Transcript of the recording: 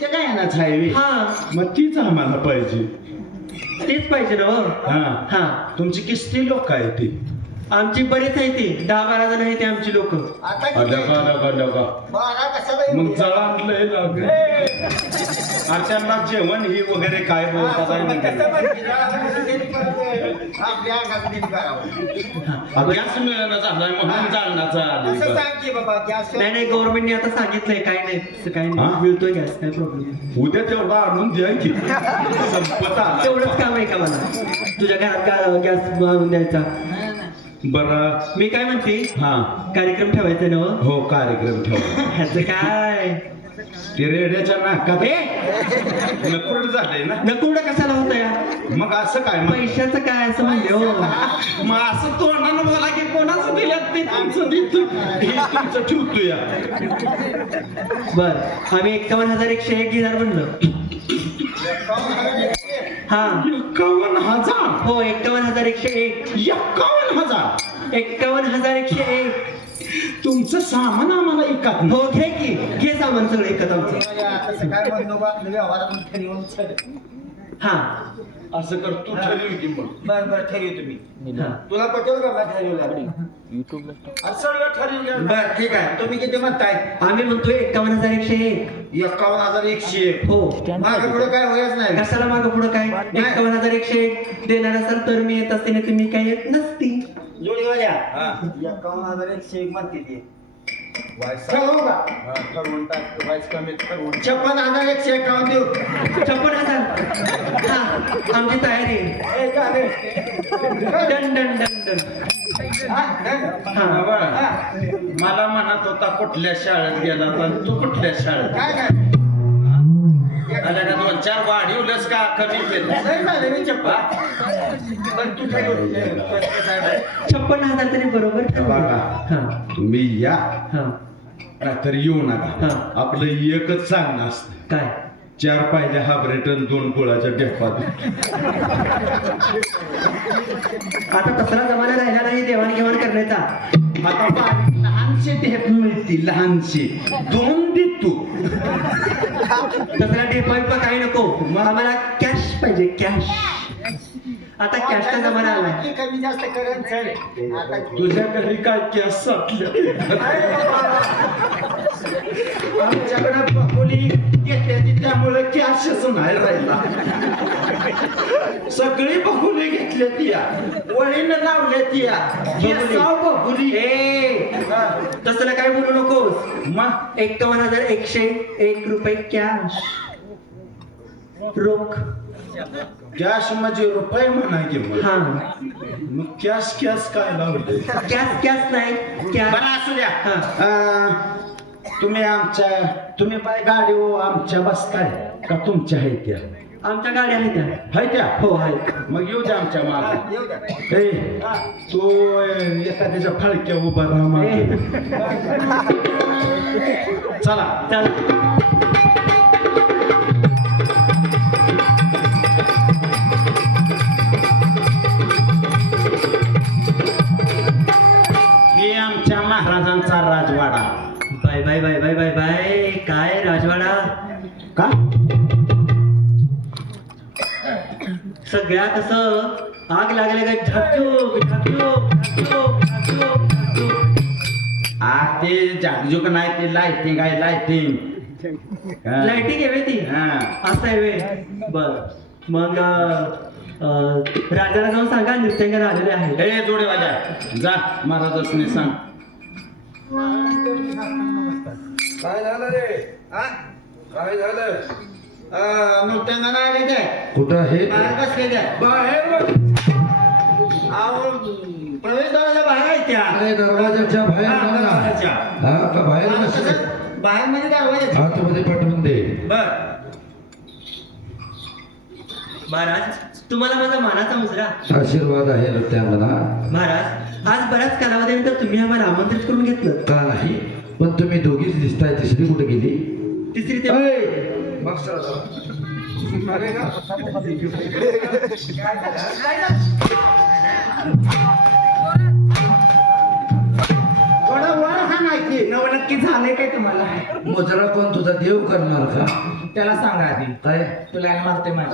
ते काय येणार हायवे हा मग तीच आम्हाला पाहिजे. तेच पाहिजे ना हो. हा हा तुमची किस्ती लोक आहे ती आमची बरेच आहे ती 10-12 जण आहे ते आमची लोक. मग जळा आणलंय त्यांना जेवण ही वगैरे काय बोलतात गॅस मिळणं झालाय म्हणून जाळण्याचा नाही नाही गव्हर्नमेंटने आता सांगितलंय काय नाही तसं काय नाही मिळतोय गॅस काय प्रॉब्लेम. उद्या तेवढा आणून द्या की संपता तेवढंच काम आहे का मला तुझ्या घरात गॅस द्यायचा. बरं मी काय म्हणते हा कार्यक्रम ठेवायचा ना हो कार्यक्रम ठेवा. ह्याचं काय ते रेड्याच्या नाकात नकुरड झालंय ना. नकुरडं कशाला होतं या मग असं काय मग पैशाचं काय असं म्हणले हो. मग असं तोंडानं बोला की कोणाचं दिलं ते तुमचं देतो हे तुमचं ठेवतो या. बर आम्ही 51,101 घेणार म्हणलं. हा 51,000 हो 51,101 51,000 51,101. तुमचं सामान आम्हाला ऐकत हो घे की घे सामान सगळं एकत आमचं. हा असं कर तू ठरव की मग हा. तुला पटेल का ठरवलं बर ठीक आहे तुम्ही किती म्हणताय. आम्ही म्हणतोय 51,101. 51,101 हो मागे पुढे काय होयच नाही. कशाला मागं पुढं काय 51,101 देणार असाल तर मी येत असते नाही तुम्ही काय येत नसती. जोडीवाल्या 51,101 म्हणते ती ठरवू का? ठरवून टाक वाईस कमी ठरवून 56,151 देऊ 56,000 हा आमची तयारी आहे. ए, चालेल. Done done done done. हा, डन. हा मला म्हणत होता कुठल्या शाळेत गेला पण तू कुठल्या शाळेत काय काय आल्या का 2-4 वाढीवलंस का कमी केलं नाही झालं मी चप्पा पण तू काय करू? 56,000 तरी बरोबर बघा. हा तुम्ही या हा नाहीतर येऊ नका. हा. आपलं एकच सांगणं असतं काय 4 पाहिजे हाबरेटन 2 कुळाच्या ढेपात. आता तसला जमाना राहिला नाही देवाणघेवाण करण्याचा. आता बारीक लहानशे ढेप मिळतील लहानशे 2 दे तू. तसला डेपा काही नको आम्हाला कॅश पाहिजे कॅश. आता कॅशचा जमाना आलाय. की कमी जास्त करेन चल आता तुझ्या घरी काय कॅस साठल्या आमच्याकडे बकोली घेतल्याची त्यामुळे कॅशच नाही राहिला. सगळी बकुली घेतल्यात या वळीनं लावल्यात या बकुली तसलं काय बोलू नकोस. मग 51,101 रुपये कॅश रोख. कॅश म्हणजे रुपये म्हणा की हा मग कॅश कॅश काय लावले. कॅश कॅश नाही कॅश. बरं असू द्या. हा. तुम्ही बाय गाडी आमच्या बसताय का तुमच्या आहेत त्या आमच्या गाड्या आहेत त्या. हाय त्या हो आहेत. मग येऊ द्या आमच्या मागे. येऊ द्या. ए तू एखाद्याच्या फाळक्या उभा राहा मागे. चला चल हे आमच्या महाराजांचा राजवाडा. Bye bye bye bye bye bye काय राजवाडा का सगळ्या कसं आग लागल्या काय झाकझूक झाकझूक झाकझूक झाकझूक झाकझूक. ते जागजूक नाही ते लाइटिंग आहे लाइटिंग. लाइटिंग आहे ती हा असं आहे वे. बर मग राजाला जाऊन सांगा नृत्यांगना आलेले आहे. ए जोडेवाल्या जा महाराजांनी सांग. काय झालं रे हा काय झालं नृत्यांगना आले ते कुठं आहे बाहेर बसले त्या बाहेर प्रवेशद्वाराच्या बाहेर आहेत त्या अरे दरवाजाच्या बाहेर बघा ना. हा का बाहेर बसले बाहेर मध्ये काय आवाज येतो? आतमध्ये पाठवून दे. बर महाराज तुम्हाला माझा मानाचा मुजरा. आशीर्वाद आहे नृत्यांगना. महाराज आज बऱ्याच कालावधीनंतर तुम्ही आम्हाला आमंत्रित करून घेतलं. का नाही पण तुम्ही दोघीच दिसताय तिसरी कुठे गेली. तिसरी ते ऐ, मग सर अरे ना. नक्की झालंय काय तुम्हाला. मुजरा कोण तुझा देव करणार का. त्याला सांगा आधी काय तुला मारते माझी